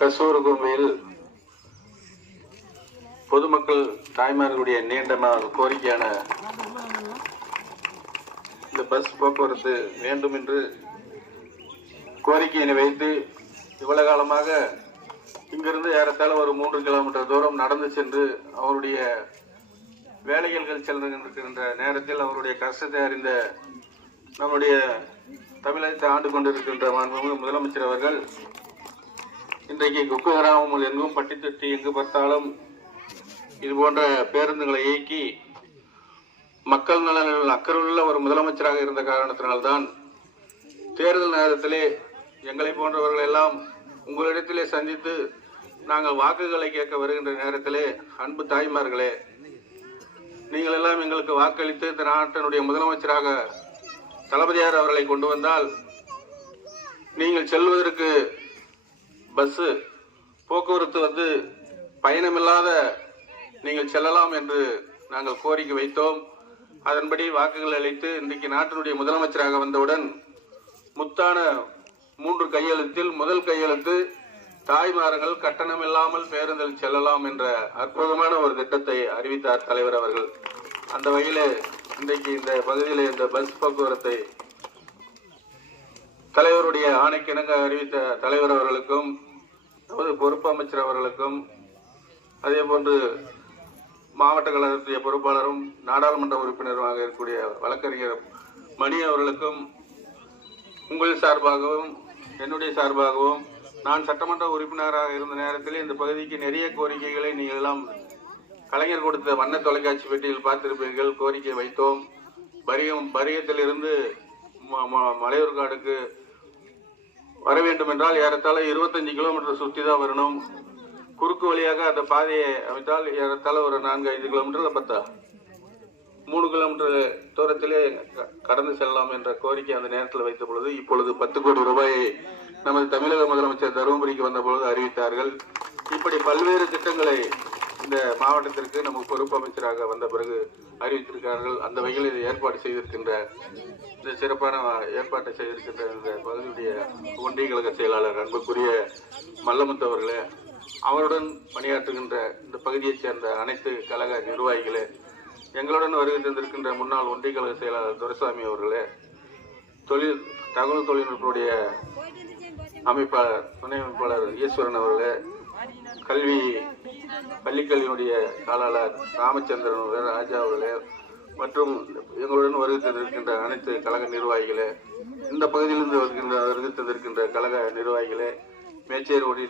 கசூர் கோவையில் பொதுமக்கள் தாய்மார்களுடைய நீண்ட நாள் கோரிக்கையான இந்த பஸ் போக்குவரத்து வேண்டும் என்று கோரிக்கையினை வைத்து இவ்வளவு காலமாக இங்கிருந்து ஏறத்தாழ ஒரு 3 கிலோமீட்டர் தூரம் நடந்து சென்று அவருடைய வேலைகள் செல்கின்ற நேரத்தில் அவருடைய கஷ்டத்தை அறிந்த நம்முடைய தமிழகத்தை ஆண்டு கொண்டிருக்கின்ற மாண்புமிகு முதலமைச்சர் அவர்கள் இன்றைக்கு கொக்கு கிராமங்கள் எங்கும் பட்டித்தொட்டி எங்கு பார்த்தாலும் இது போன்ற பேருந்துகளை இயக்கி மக்கள் நலனில் அக்கறையுள்ள ஒரு முதலமைச்சராக இருந்த காரணத்தினால்தான் தேர்தல் நேரத்திலே எங்களை போன்றவர்கள் எல்லாம் உங்களிடத்திலே சந்தித்து நாங்கள் வாக்குகளை கேட்க வருகின்ற நேரத்திலே அன்பு தாய்மார்களே, நீங்கள் எல்லாம் எங்களுக்கு வாக்களித்து இந்த நாட்டினுடைய முதலமைச்சராக தளபதியார் அவர்களை கொண்டு வந்தால் நீங்கள் செல்வதற்கு பஸ் போக்குவரத்து பயணமில்லாத நீங்கள் செல்லலாம் என்று நாங்கள் கோரிக்கை வைத்தோம். அதன்படி வாக்குகள் அளித்து இன்றைக்கு நாட்டினுடைய முதலமைச்சராக வந்தவுடன் முத்தான 3 கையெழுத்தில் முதல் கையெழுத்து தாய்மார்கள் கட்டணம் இல்லாமல் பேருந்தில் செல்லலாம் என்ற அற்புதமான ஒரு திட்டத்தை அறிவித்தார் தலைவர் அவர்கள். அந்த வகையிலே இன்றைக்கு இந்த பகுதியில் இந்த பஸ் போக்குவரத்தை தலைவருடைய ஆணைக்கிணங்க அறிவித்த தலைவர் அவர்களுக்கும் பொறுப்பு அமைச்சர் அவர்களுக்கும் அதே போன்று மாவட்ட கழகத்துடைய பொறுப்பாளரும் நாடாளுமன்ற உறுப்பினருமாக இருக்கக்கூடிய வழக்கறிஞர் மணி அவர்களுக்கும் உங்கள் சார்பாகவும் என்னுடைய சார்பாகவும் நான் சட்டமன்ற உறுப்பினராக இருந்த நேரத்தில் இந்த பகுதிக்கு நிறைய கோரிக்கைகளை நீங்கள் எல்லாம் கலைஞர் கொடுத்த வண்ண தொலைக்காட்சி பெட்டியில் பார்த்திருப்பீர்கள். கோரிக்கை வைத்தோம். பரியத்தில் இருந்து மலையூர்காடுக்கு வர வேண்டும் என்றால் ஏறத்தாழ 25 கிலோமீட்டர் சுற்றி தான் வரணும். குறுக்கு வழியாக அந்த பாதையை அமைத்தால் ஏறத்தாழ ஒரு 4-5 கிலோமீட்டர் 3 கிலோமீட்டர் தூரத்திலே கடந்து செல்லலாம் என்ற கோரிக்கை அந்த நேரத்தில் வைத்த பொழுது இப்பொழுது 10 கோடி ரூபாயை நமது தமிழக முதலமைச்சர் தருமபுரிக்கு வந்த பொழுது அறிவித்தார்கள். இப்படி பல்வேறு திட்டங்களை இந்த மாவட்டத்திற்கு நமக்கு பொறுப்பு அமைச்சராக வந்த பிறகு அறிவித்திருக்கிறார்கள். அந்த வகையில் இதை ஏற்பாடு செய்திருக்கின்ற இந்த சிறப்பான ஏற்பாட்டை செய்திருக்கின்ற இந்த பகுதியுடைய ஒன்றிய கழக செயலாளர் அன்புக்குரிய மல்லமுத்து அவர்களே, அவருடன் பணியாற்றுகின்ற இந்த பகுதியைச் சேர்ந்த அனைத்து கழக நிர்வாகிகளே, எங்களுடன் வருகை தந்திருக்கின்ற முன்னாள் ஒன்றிய கழக செயலாளர் துரைசாமி அவர்களே, தகவல் தொழில்நுட்பத்துடைய அமைப்பாளர் துணை அமைப்பாளர் ஈஸ்வரன் அவர்களே, பள்ளிக்கல்வியினுடைய காலாளர் ராமச்சந்திரன் அவர்கள், ராஜா அவர்களே மற்றும் எங்களுடன் வருகை தந்திருக்கின்ற அனைத்து கழக நிர்வாகிகளே, இந்த பகுதியிலிருந்து வருகை தந்திருக்கின்ற கழக நிர்வாகிகளே, மேச்சேரி ஒன்றிய